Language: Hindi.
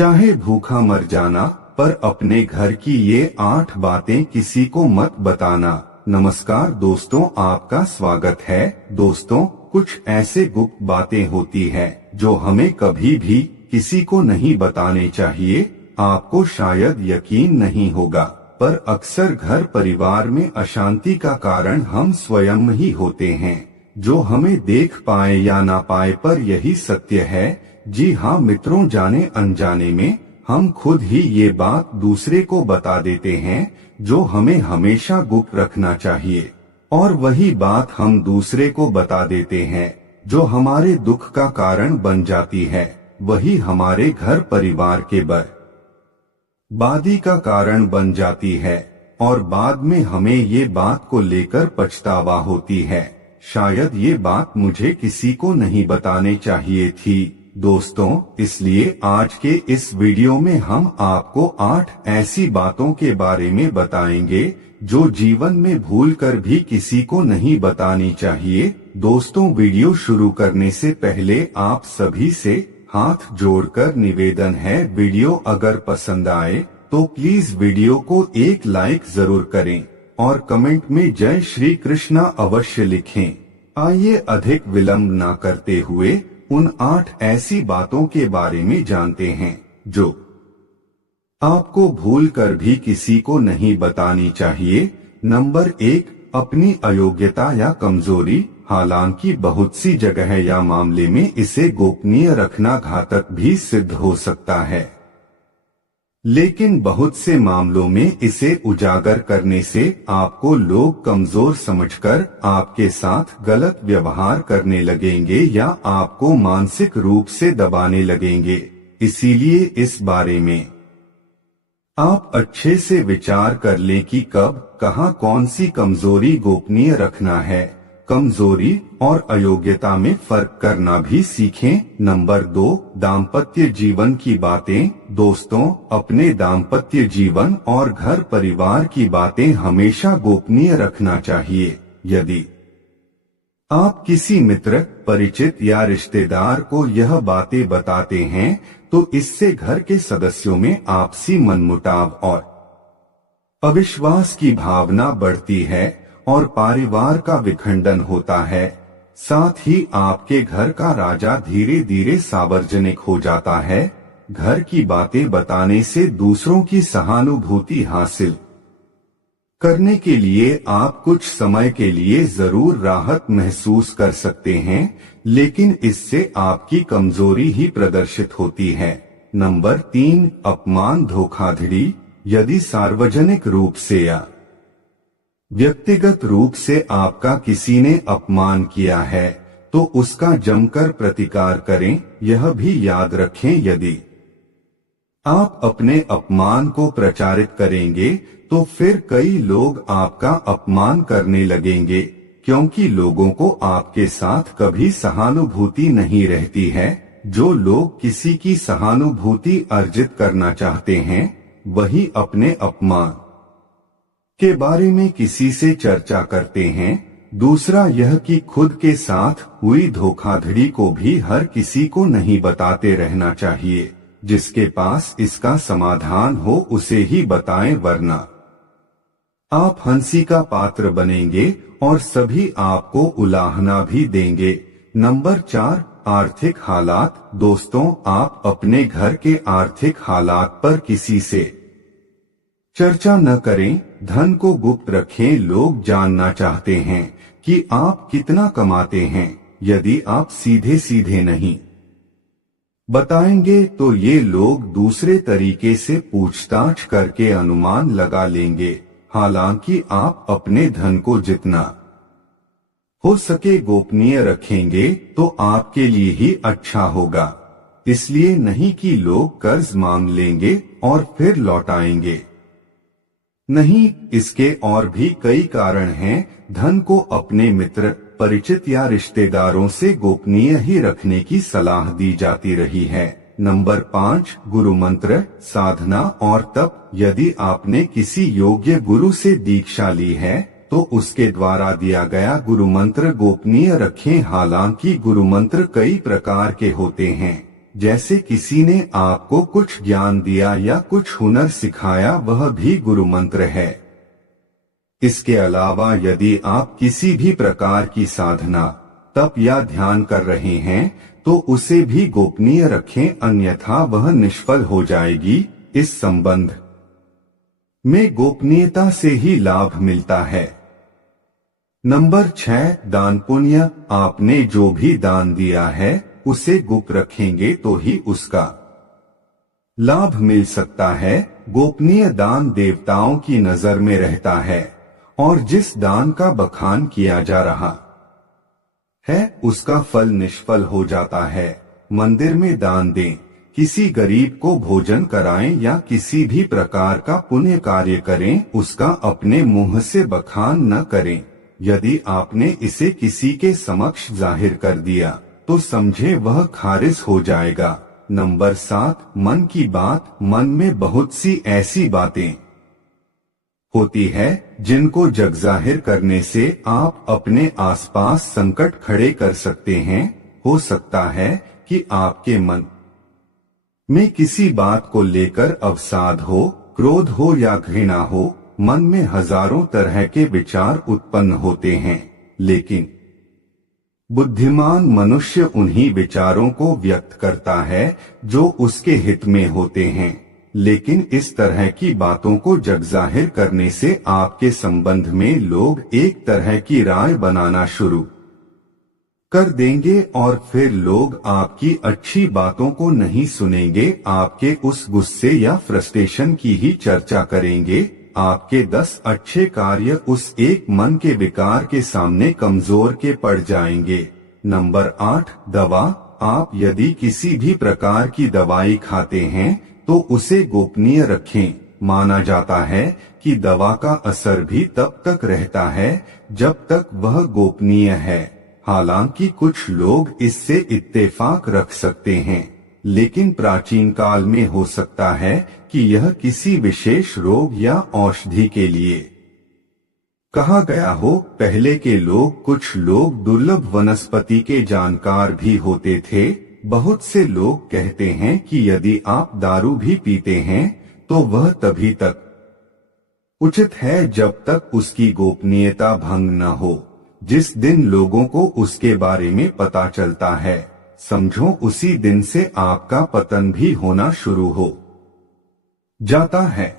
चाहे भूखा मर जाना, पर अपने घर की ये 8 बातें किसी को मत बताना। नमस्कार दोस्तों, आपका स्वागत है। दोस्तों, कुछ ऐसे गुप्त बातें होती है जो हमें कभी भी किसी को नहीं बताने चाहिए। आपको शायद यकीन नहीं होगा, पर अक्सर घर परिवार में अशांति का कारण हम स्वयं ही होते हैं। जो हमें देख पाए या ना पाए, पर यही सत्य है। जी हाँ मित्रों, जाने अनजाने में हम खुद ही ये बात दूसरे को बता देते हैं जो हमें हमेशा गुप्त रखना चाहिए, और वही बात हम दूसरे को बता देते हैं जो हमारे दुख का कारण बन जाती है। वही हमारे घर परिवार के बर्बादी का कारण बन जाती है, और बाद में हमें ये बात को लेकर पछतावा होती है। शायद ये बात मुझे किसी को नहीं बताने चाहिए थी। दोस्तों, इसलिए आज के इस वीडियो में हम आपको 8 ऐसी बातों के बारे में बताएंगे जो जीवन में भूलकर भी किसी को नहीं बतानी चाहिए। दोस्तों, वीडियो शुरू करने से पहले आप सभी से हाथ जोड़कर निवेदन है, वीडियो अगर पसंद आए तो प्लीज वीडियो को एक लाइक जरूर करें और कमेंट में जय श्री कृष्णा अवश्य लिखें। आइए अधिक विलंब न करते हुए उन 8 ऐसी बातों के बारे में जानते हैं जो आपको भूलकर भी किसी को नहीं बतानी चाहिए। नंबर 1, अपनी अयोग्यता या कमजोरी। हालांकि बहुत सी जगह या मामले में इसे गोपनीय रखना घातक भी सिद्ध हो सकता है, लेकिन बहुत से मामलों में इसे उजागर करने से आपको लोग कमजोर समझकर आपके साथ गलत व्यवहार करने लगेंगे या आपको मानसिक रूप से दबाने लगेंगे। इसीलिए इस बारे में आप अच्छे से विचार कर लें कि कब, कहां, कौन सी कमजोरी गोपनीय रखना है। कमजोरी और अयोग्यता में फर्क करना भी सीखें। नंबर 2, दाम्पत्य जीवन की बातें। दोस्तों, अपने दाम्पत्य जीवन और घर परिवार की बातें हमेशा गोपनीय रखना चाहिए। यदि आप किसी मित्र, परिचित या रिश्तेदार को यह बातें बताते हैं तो इससे घर के सदस्यों में आपसी मनमुटाव और अविश्वास की भावना बढ़ती है और परिवार का विखंडन होता है। साथ ही आपके घर का राजा धीरे धीरे सार्वजनिक हो जाता है। घर की बातें बताने से दूसरों की सहानुभूति हासिल करने के लिए आप कुछ समय के लिए जरूर राहत महसूस कर सकते हैं, लेकिन इससे आपकी कमजोरी ही प्रदर्शित होती है। नंबर 3, अपमान, धोखाधड़ी। यदि सार्वजनिक रूप से या व्यक्तिगत रूप से आपका किसी ने अपमान किया है तो उसका जमकर प्रतिकार करें। यह भी याद रखें, यदि आप अपने अपमान को प्रचारित करेंगे तो फिर कई लोग आपका अपमान करने लगेंगे, क्योंकि लोगों को आपके साथ कभी सहानुभूति नहीं रहती है। जो लोग किसी की सहानुभूति अर्जित करना चाहते हैं, वही अपने अपमान के बारे में किसी से चर्चा करते हैं। दूसरा यह कि खुद के साथ हुई धोखाधड़ी को भी हर किसी को नहीं बताते रहना चाहिए। जिसके पास इसका समाधान हो उसे ही बताएं, वरना आप हंसी का पात्र बनेंगे और सभी आपको उलाहना भी देंगे। नंबर 4, आर्थिक हालात। दोस्तों, आप अपने घर के आर्थिक हालात पर किसी से चर्चा न करें। धन को गुप्त रखें। लोग जानना चाहते हैं कि आप कितना कमाते हैं। यदि आप सीधे सीधे नहीं बताएंगे तो ये लोग दूसरे तरीके से पूछताछ करके अनुमान लगा लेंगे। हालांकि आप अपने धन को जितना हो सके गोपनीय रखेंगे तो आपके लिए ही अच्छा होगा। इसलिए नहीं कि लोग कर्ज मांग लेंगे और फिर लौटाएंगे नहीं। इसके और भी कई कारण हैं। धन को अपने मित्र, परिचित या रिश्तेदारों से गोपनीय ही रखने की सलाह दी जाती रही है। नंबर 5, गुरु मंत्र, साधना और तप। यदि आपने किसी योग्य गुरु से दीक्षा ली है तो उसके द्वारा दिया गया गुरु मंत्र गोपनीय रखें। हालांकि गुरु मंत्र कई प्रकार के होते हैं, जैसे किसी ने आपको कुछ ज्ञान दिया या कुछ हुनर सिखाया, वह भी गुरु मंत्र है। इसके अलावा यदि आप किसी भी प्रकार की साधना, तप या ध्यान कर रहे हैं तो उसे भी गोपनीय रखें, अन्यथा वह निष्फल हो जाएगी। इस संबंध में गोपनीयता से ही लाभ मिलता है। नंबर 6, दान पुण्य। आपने जो भी दान दिया है उसे गुप्त रखेंगे तो ही उसका लाभ मिल सकता है। गोपनीय दान देवताओं की नजर में रहता है और जिस दान का बखान किया जा रहा है उसका फल निष्फल हो जाता है। मंदिर में दान दें, किसी गरीब को भोजन कराएं या किसी भी प्रकार का पुण्य कार्य करें, उसका अपने मुंह से बखान न करें। यदि आपने इसे किसी के समक्ष जाहिर कर दिया तो समझे वह खारिज हो जाएगा। नंबर 7, मन की बात। मन में बहुत सी ऐसी बातें होती है जिनको जग जाहिर करने से आप अपने आसपास संकट खड़े कर सकते हैं। हो सकता है कि आपके मन में किसी बात को लेकर अवसाद हो, क्रोध हो या घृणा हो। मन में हजारों तरह के विचार उत्पन्न होते हैं, लेकिन बुद्धिमान मनुष्य उन्हीं विचारों को व्यक्त करता है जो उसके हित में होते हैं। लेकिन इस तरह की बातों को जग जाहिर करने से आपके संबंध में लोग एक तरह की राय बनाना शुरू कर देंगे और फिर लोग आपकी अच्छी बातों को नहीं सुनेंगे, आपके उस गुस्से या फ्रस्ट्रेशन की ही चर्चा करेंगे। आपके 10 अच्छे कार्य उस एक मन के विकार के सामने कमजोर के पड़ जाएंगे। नंबर 8, दवा। आप यदि किसी भी प्रकार की दवाई खाते हैं तो उसे गोपनीय रखें। माना जाता है कि दवा का असर भी तब तक रहता है जब तक वह गोपनीय है। हालांकि कुछ लोग इससे इत्तेफाक रख सकते हैं, लेकिन प्राचीन काल में हो सकता है कि यह किसी विशेष रोग या औषधि के लिए कहा गया हो। पहले के लोग, कुछ लोग दुर्लभ वनस्पति के जानकार भी होते थे। बहुत से लोग कहते हैं कि यदि आप दारू भी पीते हैं तो वह तभी तक उचित है जब तक उसकी गोपनीयता भंग न हो। जिस दिन लोगों को उसके बारे में पता चलता है, समझो उसी दिन से आपका पतन भी होना शुरू हो जाता है।